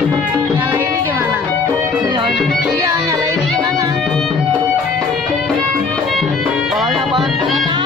Nyala ini gimana? Iya, nyala ini gimana? Polanya apaan? Nggak tahu.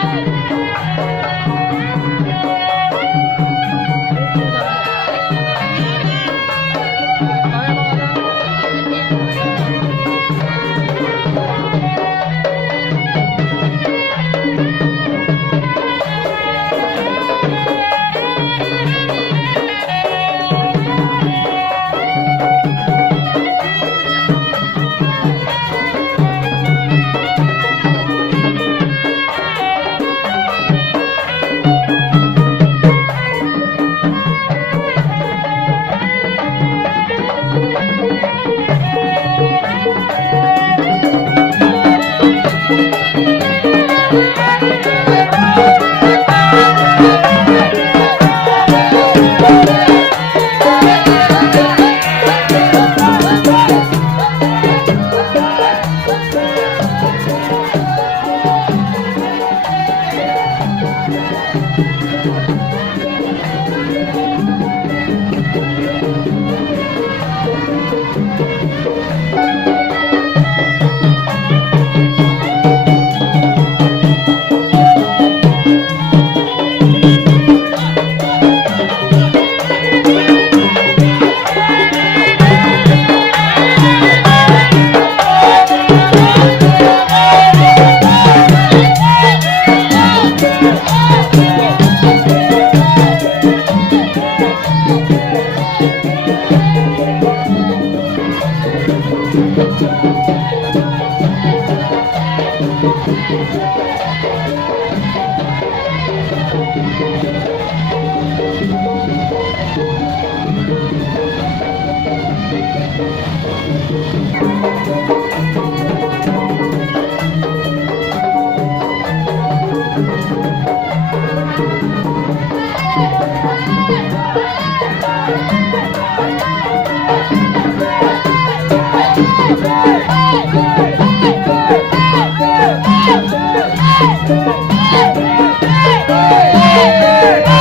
Hey!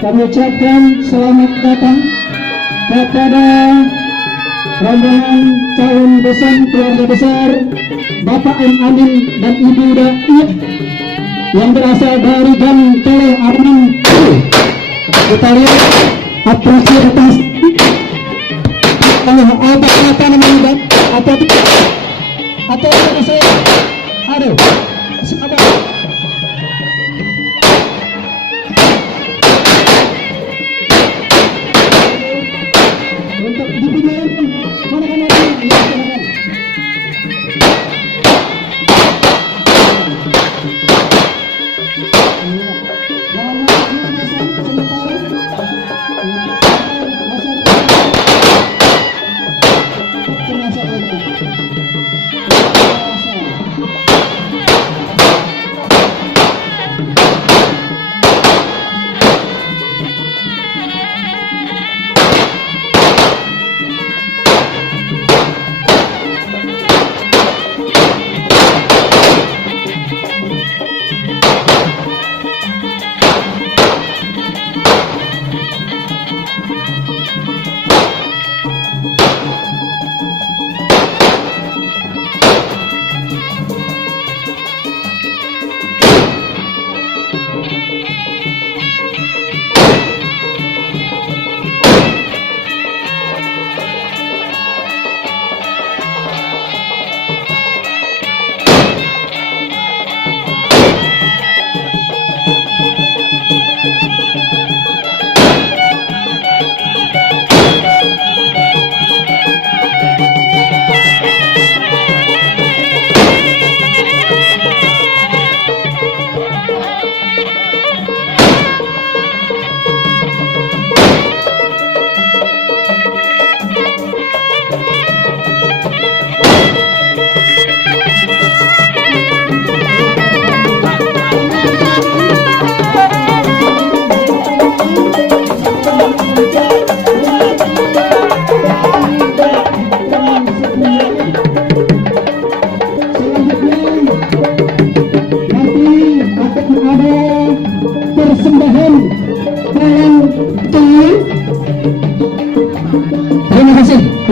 Kami ucapkan selamat datang kepada rombongan calon besan keluarga besar Bapak M. Amin dan Ibu Daiyah yang berasal dari Gantole Arman. Kita lihat apresiasi atas apa namanya atau saya aduh sabar.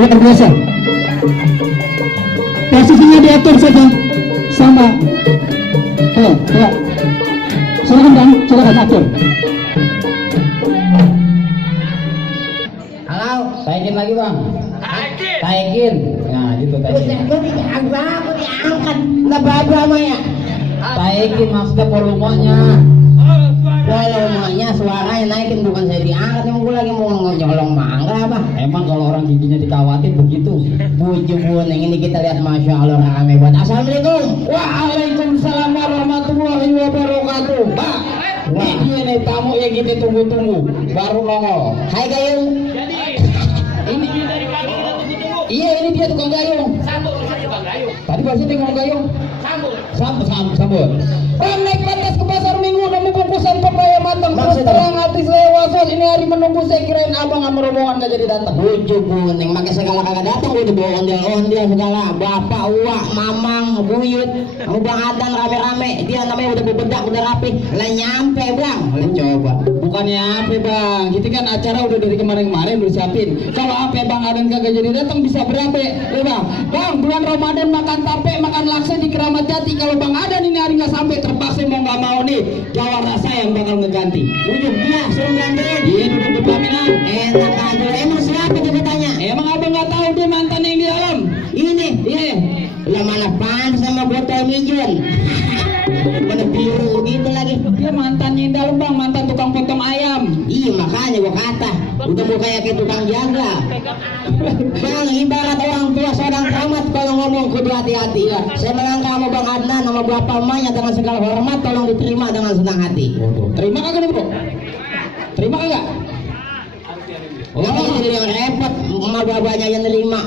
terbiasa. Posisinya diatur saja sama. Ya. Silakan Bang, silakan atur. Halo, taikin lagi bang. Taikin. Nah gitu taikin. Gue diangkat, nggak berapa ya. Taikin maksudnya volumenya. Volumenya suaranya naikin, bukan saya diangkat. Emang gue lagi mau nyolong mangga apa? Emang kalau orang giginya dikawatin begitu. Buju kuning ini kita lihat, masya Allah rame buat. Assalamualaikum. Waalaikumsalam warahmatullahi wabarakatuh. Pak, ini nih tamu yang kita tunggu-tunggu baru nongol. Hai Gayung. Ini iya ini dia tukang gayung. Tadi pasti dia ngomong gayung. Sambut. Bang naik batas ke pasar minggu nemu bungkusan pepaya matang. Terus terang hati saya was-was, ini hari menunggu, saya kirain abang sama rombongan gak jadi datang. Buju kuning, makai segala kagak datang. Gue dibawa ondel-ondel segala. Bapak, uak, mamang, buyut, sama Bang Adan rame-rame. Dia namanya udah bebedak, udah rapi. Lah nyampe bang. Lah coba. Bukannya apa bang, kita kan acara udah dari kemarin-kemarin udah siapin. Kalau apa bang Aden kagak jadi datang bisa berapa ya bang? Bang bulan Ramadan makan tape, makan laksa di Keramat Jati. Kalau bang Aden ini hari nggak sampai, terpaksa mau nggak mau nih Jawar Rasa yang bakal ngeganti. Bujuk dia, suruh gantiin. Iya duduk di pelaminan. Enak aja. Emang siapa dia tanya? Emang abang nggak tahu dia mantan yang di dalam? Ini. Iya. Lah mana pan sama botol mijon. Mana biru gitu lagi. Dia mantannya yang dalam bang, mantan tukang potong ayam. Iya makanya gua kata udah mau kayak tukang jaga. Bang ibarat orang tua seorang keramat, kalau ngomong kudu hati-hati ya. Saya melangkah sama Bang Adnan sama bapak emaknya dengan segala hormat, tolong diterima dengan senang hati. Terima kagak nih bro? Terima kagak? Jangan jadi yang repot, emak babanya yang nerima.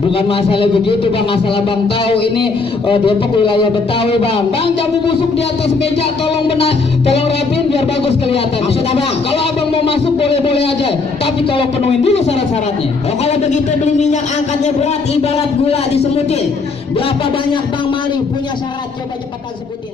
Bukan masalah begitu bang, masalah bang tahu ini Depok wilayah Betawi bang. Bang jambu busuk di atas meja, tolong rapiin biar bagus kelihatan. Maksud abang? Kalau abang mau masuk boleh-boleh aja, tapi kalau penuhin dulu syarat-syaratnya. Oh, kalau begitu beli minyak angkatnya berat, ibarat gula disemutin. Berapa banyak Bang Mali punya syarat, coba cepatan sebutin.